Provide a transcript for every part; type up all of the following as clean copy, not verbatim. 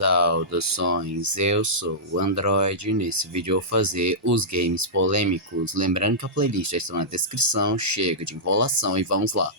Saudações, eu sou o Android e nesse vídeo eu vou fazer os games polêmicos. Lembrando que a playlist já está na descrição, chega de enrolação e vamos lá.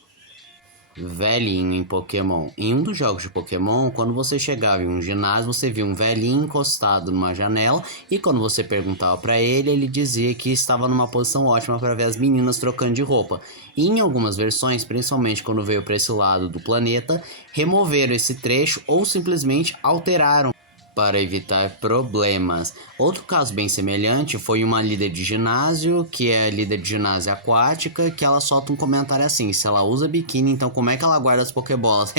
Velhinho em Pokémon. Em um dos jogos de Pokémon, quando você chegava em um ginásio, você via um velhinho encostado numa janela e quando você perguntava pra ele, ele dizia que estava numa posição ótima para ver as meninas trocando de roupa. E em algumas versões, principalmente quando veio para esse lado do planeta, removeram esse trecho ou simplesmente alteraram para evitar problemas. Outro caso bem semelhante foi uma líder de ginásio, que é a líder de ginásio aquática, que ela solta um comentário assim: se ela usa biquíni, então como é que ela guarda as pokébolas?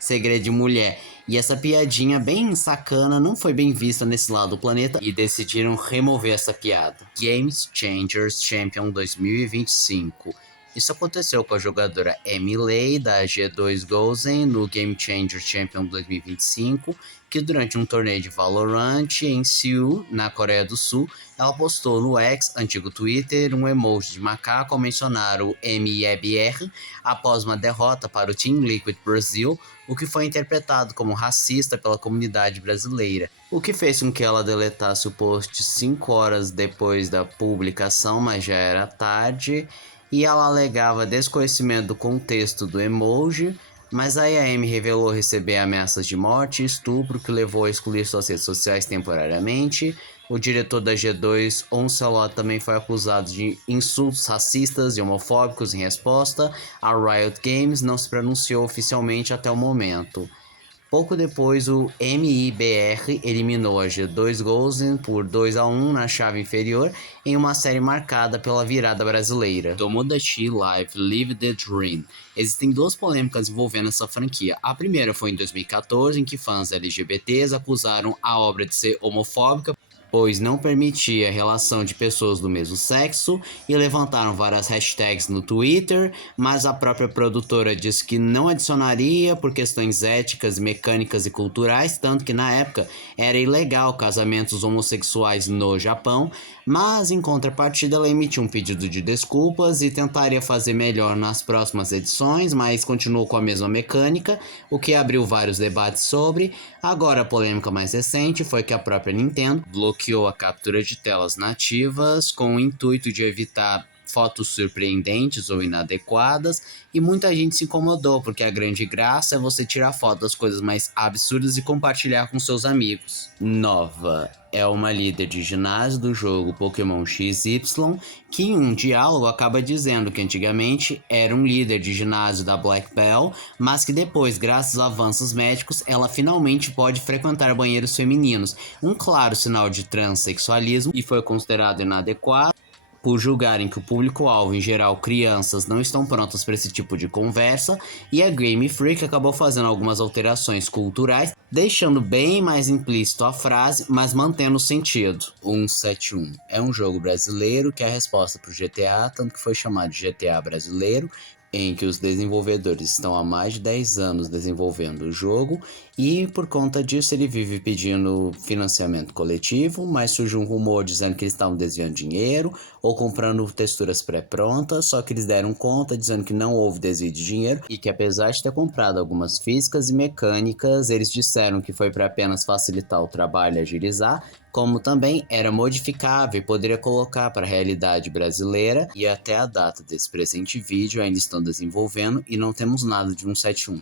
Segredo de mulher. E essa piadinha bem sacana não foi bem vista nesse lado do planeta e decidiram remover essa piada. Games Changers Champion 2025. Isso aconteceu com a jogadora Emily da G2 Gozen no Game Changer Champion 2025, que durante um torneio de Valorant em Seul, na Coreia do Sul, ela postou no X, antigo Twitter, um emoji de macaco ao mencionar o MIEBR após uma derrota para o Team Liquid Brasil, o que foi interpretado como racista pela comunidade brasileira, o que fez com que ela deletasse o post 5 horas depois da publicação, mas já era tarde. E ela alegava desconhecimento do contexto do emoji, mas a IAM revelou receber ameaças de morte e estupro que levou a excluir suas redes sociais temporariamente. O diretor da G2, Oncelot, também foi acusado de insultos racistas e homofóbicos em resposta. A Riot Games não se pronunciou oficialmente até o momento. Pouco depois, o MIBR eliminou a G2 Gozen por 2-1 na chave inferior em uma série marcada pela virada brasileira. Tomodachi Live Live the Dream. Existem duas polêmicas envolvendo essa franquia. A primeira foi em 2014, em que fãs LGBTs acusaram a obra de ser homofóbica, pois não permitia a relação de pessoas do mesmo sexo, e levantaram várias hashtags no Twitter, mas a própria produtora disse que não adicionaria por questões éticas, mecânicas e culturais, tanto que na época era ilegal casamentos homossexuais no Japão, mas em contrapartida ela emitiu um pedido de desculpas e tentaria fazer melhor nas próximas edições, mas continuou com a mesma mecânica, o que abriu vários debates sobre. Agora a polêmica mais recente foi que a própria Nintendo bloqueou a captura de telas nativas com o intuito de evitar fotos surpreendentes ou inadequadas, e muita gente se incomodou, porque a grande graça é você tirar foto das coisas mais absurdas e compartilhar com seus amigos. Nova é uma líder de ginásio do jogo Pokémon XY, que em um diálogo acaba dizendo que antigamente era um líder de ginásio da Black Bell, mas que depois, graças a avanços médicos, ela finalmente pode frequentar banheiros femininos, um claro sinal de transexualismo, e foi considerado inadequado por julgarem que o público-alvo, em geral crianças, não estão prontas para esse tipo de conversa, e a Game Freak acabou fazendo algumas alterações culturais, deixando bem mais implícito a frase, mas mantendo o sentido. 171 é um jogo brasileiro que é a resposta para o GTA, tanto que foi chamado de GTA brasileiro, em que os desenvolvedores estão há mais de 10 anos desenvolvendo o jogo, e por conta disso ele vive pedindo financiamento coletivo, mas surge um rumor dizendo que eles estavam desviando dinheiro ou comprando texturas pré-prontas, só que eles deram conta dizendo que não houve desvio de dinheiro e que, apesar de ter comprado algumas físicas e mecânicas, eles disseram que foi para apenas facilitar o trabalho e agilizar, como também era modificável e poderia colocar para a realidade brasileira, e até a data desse presente vídeo ainda estão desenvolvendo e não temos nada de 171.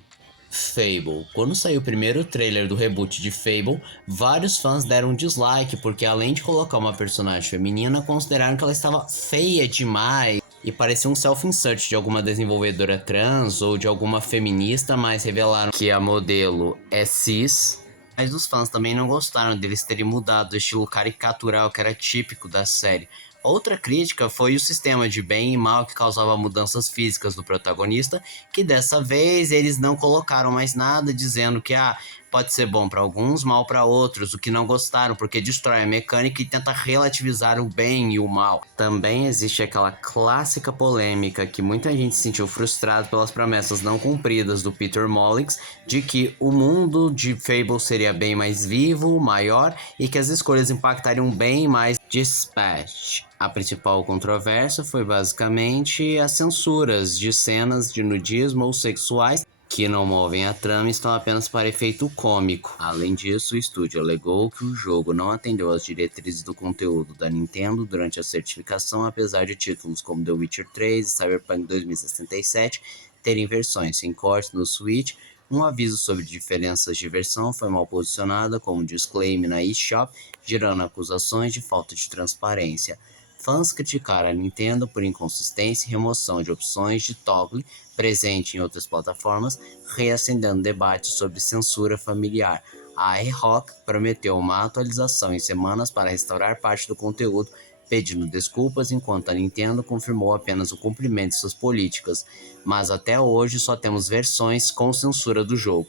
Fable. Quando saiu o primeiro trailer do reboot de Fable, vários fãs deram dislike, porque além de colocar uma personagem feminina, consideraram que ela estava feia demais e parecia um self-insert de alguma desenvolvedora trans ou de alguma feminista, mas revelaram que a modelo é cis. Mas os fãs também não gostaram deles terem mudado o estilo caricatural que era típico da série. Outra crítica foi o sistema de bem e mal que causava mudanças físicas do protagonista, que dessa vez eles não colocaram mais nada, dizendo que pode ser bom para alguns, mal para outros, o que não gostaram, porque destrói a mecânica e tenta relativizar o bem e o mal. Também existe aquela clássica polêmica que muita gente se sentiu frustrado pelas promessas não cumpridas do Peter Molyneux, de que o mundo de Fable seria bem mais vivo, maior, e que as escolhas impactariam bem mais Dispatch. A principal controvérsia foi basicamente as censuras de cenas de nudismo ou sexuais que não movem a trama e estão apenas para efeito cômico. Além disso, o estúdio alegou que o jogo não atendeu às diretrizes do conteúdo da Nintendo durante a certificação, apesar de títulos como The Witcher 3 e Cyberpunk 2077 terem versões sem corte no Switch. Um aviso sobre diferenças de versão foi mal posicionado como disclaimer na eShop, gerando acusações de falta de transparência. Fãs criticaram a Nintendo por inconsistência e remoção de opções de toggle presente em outras plataformas, reacendendo debates sobre censura familiar. A iRock prometeu uma atualização em semanas para restaurar parte do conteúdo, pedindo desculpas, enquanto a Nintendo confirmou apenas o cumprimento de suas políticas, mas até hoje só temos versões com censura do jogo.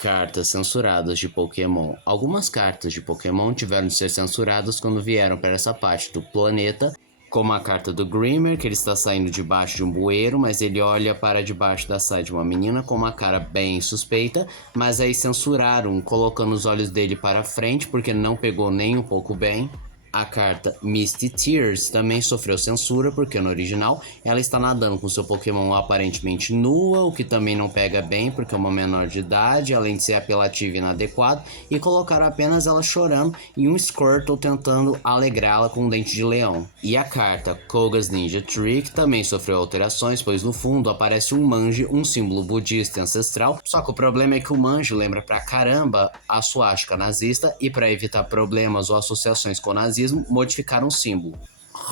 Cartas censuradas de Pokémon. Algumas cartas de Pokémon tiveram de ser censuradas quando vieram para essa parte do planeta, como a carta do Grimer, que ele está saindo debaixo de um bueiro, mas ele olha para debaixo da saia de uma menina com uma cara bem suspeita, mas aí censuraram, colocando os olhos dele para frente, porque não pegou nem um pouco bem. A carta Misty Tears também sofreu censura, porque no original ela está nadando com seu Pokémon aparentemente nua, o que também não pega bem, porque é uma menor de idade, além de ser apelativa e inadequado, e colocaram apenas ela chorando e um Squirtle tentando alegrá-la com um dente de leão. E a carta Koga's Ninja Trick também sofreu alterações, pois no fundo aparece um manji, um símbolo budista e ancestral, só que o problema é que o manji lembra pra caramba a suástica nazista, e para evitar problemas ou associações com o nazismo, modificaram o símbolo.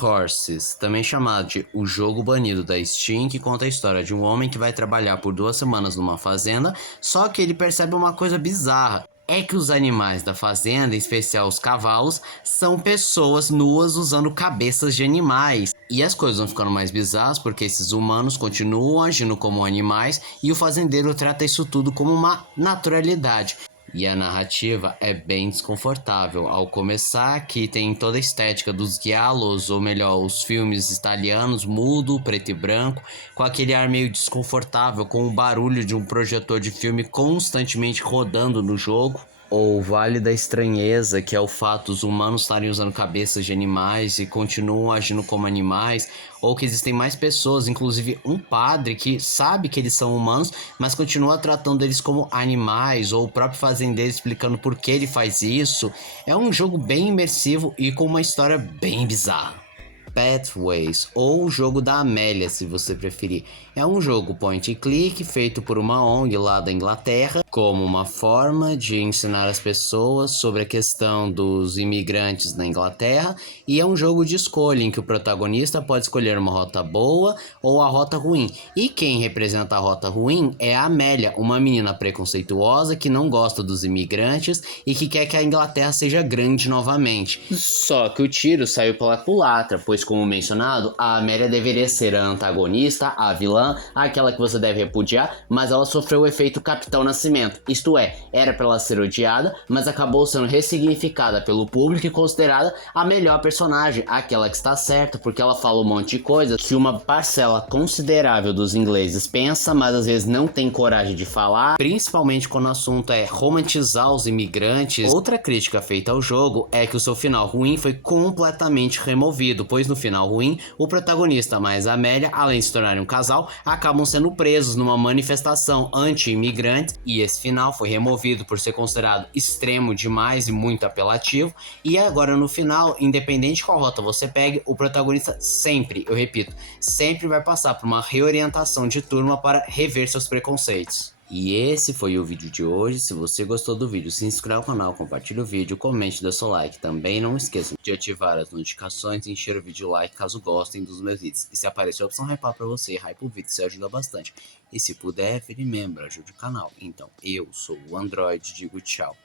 Horses, também chamado de O Jogo Banido da Steam, que conta a história de um homem que vai trabalhar por 2 semanas numa fazenda, só que ele percebe uma coisa bizarra. É que os animais da fazenda, em especial os cavalos, são pessoas nuas usando cabeças de animais. E as coisas vão ficando mais bizarras porque esses humanos continuam agindo como animais e o fazendeiro trata isso tudo como uma naturalidade. E a narrativa é bem desconfortável. Ao começar, que tem toda a estética dos giallos, ou melhor, os filmes italianos, mudo, preto e branco, com aquele ar meio desconfortável, com o barulho de um projetor de filme constantemente rodando no jogo. Ou o Vale da Estranheza, que é o fato dos humanos estarem usando cabeças de animais e continuam agindo como animais, ou que existem mais pessoas, inclusive um padre que sabe que eles são humanos, mas continua tratando eles como animais, ou o próprio fazendeiro explicando por que ele faz isso. É um jogo bem imersivo e com uma história bem bizarra. Pathways, ou o jogo da Amélia, se você preferir. É um jogo point and click feito por uma ONG lá da Inglaterra, como uma forma de ensinar as pessoas sobre a questão dos imigrantes na Inglaterra, e é um jogo de escolha em que o protagonista pode escolher uma rota boa ou a rota ruim. E quem representa a rota ruim é a Amélia, uma menina preconceituosa que não gosta dos imigrantes e que quer que a Inglaterra seja grande novamente. Só que o tiro saiu pela culatra, pois como mencionado, a Amélia deveria ser a antagonista, a vilã, aquela que você deve repudiar, mas ela sofreu o efeito Capitão Nascimento, isto é, era para ela ser odiada, mas acabou sendo ressignificada pelo público e considerada a melhor personagem, aquela que está certa, porque ela fala um monte de coisa que uma parcela considerável dos ingleses pensa, mas às vezes não tem coragem de falar, principalmente quando o assunto é romantizar os imigrantes. Outra crítica feita ao jogo é que o seu final ruim foi completamente removido, pois no final ruim, o protagonista mais a Amélia, além de se tornarem um casal, acabam sendo presos numa manifestação anti-imigrantes, e esse final foi removido por ser considerado extremo demais e muito apelativo. E agora no final, independente de qual rota você pegue, o protagonista sempre, eu repito, sempre vai passar por uma reorientação de turma para rever seus preconceitos. E esse foi o vídeo de hoje. Se você gostou do vídeo, se inscreva no canal, compartilhe o vídeo, comente, dê seu like. Também não esqueçam de ativar as notificações e encher o vídeo like caso gostem dos meus vídeos. E se aparecer a opção hypar pra você, hype o vídeo, isso ajuda bastante. E se puder, vire membro, ajude o canal. Então, eu sou o Android, digo tchau.